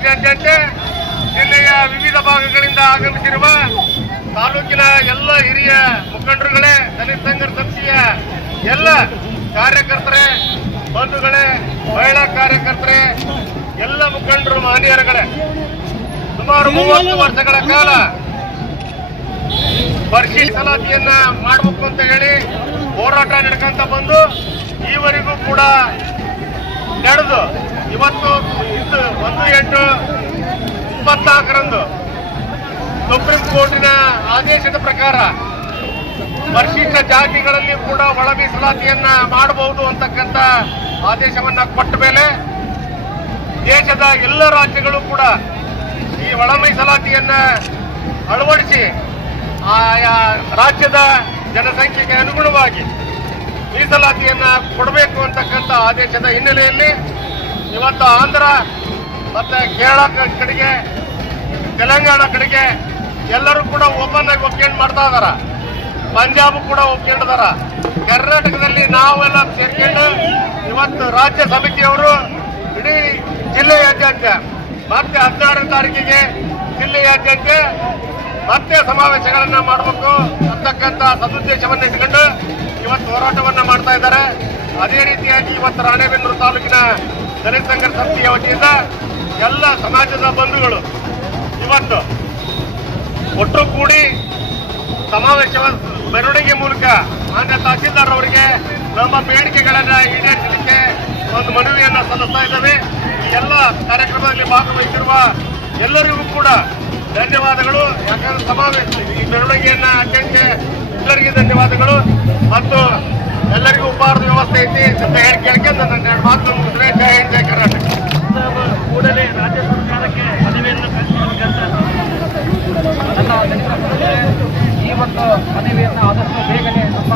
ರಾಜ್ಯಾದ್ಯಂತ ಜಿಲ್ಲೆಯ ವಿವಿಧ ಭಾಗಗಳಿಂದ ಆಗಮಿಸಿರುವ ತಾಲೂಕಿನ ಎಲ್ಲ ಹಿರಿಯ ಮುಖಂಡರುಗಳೇ, ದಲಿತ ಸಂಘರ್ಷ ಸಮಿತಿಯ ಎಲ್ಲ ಕಾರ್ಯಕರ್ತರೇ, ಬಂಧುಗಳೇ, ಮಹಿಳಾ ಕಾರ್ಯಕರ್ತರೇ, ಎಲ್ಲ ಮುಖಂಡರು ಮಹನೀಯರುಗಳೇ ಸುಮಾರು ಮೂವತ್ತು ವರ್ಷಗಳ ಕಾಲ ಪರಿಶೀಲನಾತಿಯನ್ನ ಮಾಡಬೇಕು ಅಂತ ಹೇಳಿ ಹೋರಾಟ ನಡ್ಕೊಂತ ಬಂದು ಈವರೆಗೂ ಕೂಡ ನಡೆದು ಇವತ್ತು ಇಂದು ಒಂದು ಎಂಟು ಇಪ್ಪತ್ನಾಲ್ಕರಂದು ಸುಪ್ರೀಂ ಕೋರ್ಟಿನ ಆದೇಶದ ಪ್ರಕಾರ ಪರಿಶಿಷ್ಟ ಜಾತಿಗಳಲ್ಲಿ ಕೂಡ ಒಳ ಮೀಸಲಾತಿಯನ್ನ ಮಾಡಬಹುದು ಅಂತಕ್ಕಂಥ ಆದೇಶವನ್ನ ಕೊಟ್ಟ ಮೇಲೆ ದೇಶದ ಎಲ್ಲ ರಾಜ್ಯಗಳು ಕೂಡ ಈ ಒಳ ಮೀಸಲಾತಿಯನ್ನ ಅಳವಡಿಸಿ ಆಯಾ ರಾಜ್ಯದ ಜನಸಂಖ್ಯೆಗೆ ಅನುಗುಣವಾಗಿ ಮೀಸಲಾತಿಯನ್ನ ಕೊಡಬೇಕು ಅಂತಕ್ಕಂಥ ಆದೇಶದ ಹಿನ್ನೆಲೆಯಲ್ಲಿ ಇವತ್ತು ಆಂಧ್ರ ಮತ್ತೆ ಕೇರಳ ಕಡೆಗೆ, ತೆಲಂಗಾಣ ಕಡೆಗೆ ಎಲ್ಲರೂ ಕೂಡ ಓಪನ್ ಆಗಿ ಒಪ್ಕೊಂಡು ಮಾಡ್ತಾ ಇದಾರ. ಪಂಜಾಬ್ ಕೂಡ ಒಪ್ಕೊಂಡಿದಾರ ಕರ್ನಾಟಕದಲ್ಲಿ ನಾವೆಲ್ಲ ಸೇರ್ಕೊಂಡು ಇವತ್ತು ರಾಜ್ಯ ಸಮಿತಿಯವರು ಇಡೀ ಜಿಲ್ಲೆಯಾದ್ಯಂತ ಮತ್ತೆ ಹದಿನಾರನೇ ತಾರೀಕಿಗೆ ಜಿಲ್ಲೆಯಾದ್ಯಂತ ಮತ್ತೆ ಸಮಾವೇಶಗಳನ್ನ ಮಾಡಬೇಕು ಅಂತಕ್ಕಂಥ ಸದುದ್ದೇಶವನ್ನು ಇಟ್ಕೊಂಡು ಇವತ್ತು ಹೋರಾಟವನ್ನ ಮಾಡ್ತಾ ಇದ್ದಾರೆ. ಅದೇ ರೀತಿಯಾಗಿ ಇವತ್ತು ರಾಣೆಬೆನ್ನೂರು ತಾಲೂಕಿನ ದಲಿತ ಸಂಘರ್ಷ ಸಂಸ್ಥೆಯ ವತಿಯಿಂದ ಎಲ್ಲ ಸಮಾಜದ ಬಂಧುಗಳು ಇವತ್ತು ಒಟ್ಟು ಕೂಡಿ ಸಮಾವೇಶ ಮೆರವಣಿಗೆ ಮೂಲಕ ಮಾನ್ಯ ತಹಸೀಲ್ದಾರ್ ಅವರಿಗೆ ನಮ್ಮ ಬೇಡಿಕೆಗಳನ್ನ ಈಡೇರಿಸಲಿಕ್ಕೆ ಒಂದು ಮನವಿಯನ್ನ ಸಲ್ಲಿಸ್ತಾ ಇದ್ದೇವೆ. ಈ ಎಲ್ಲ ಕಾರ್ಯಕ್ರಮದಲ್ಲಿ ಭಾಗವಹಿಸಿರುವ ಎಲ್ಲರಿಗೂ ಕೂಡ ಧನ್ಯವಾದಗಳು. ಯಾಕಂದ್ರೆ ಸಮಾವೇಶ ಈ ಮೆರವಣಿಗೆಯನ್ನ ಅತ್ಯಂತ ಎಲ್ಲರಿಗೂ ಧನ್ಯವಾದಗಳು. ಮತ್ತು ಎಲ್ಲರಿಗೂ ಉಪಹಾರದ ವ್ಯವಸ್ಥೆ ಐತಿ ಅಂತ ಕೇಳ್ಕೊಂಡು ನನ್ನ ಮಾತು ಮುಗಿದ್ರೆ ನನ್ನ ಈ ಒಂದು ಮನವಿಯನ್ನು ಆದಷ್ಟು ಬೇಗನೆ ನಮ್ಮ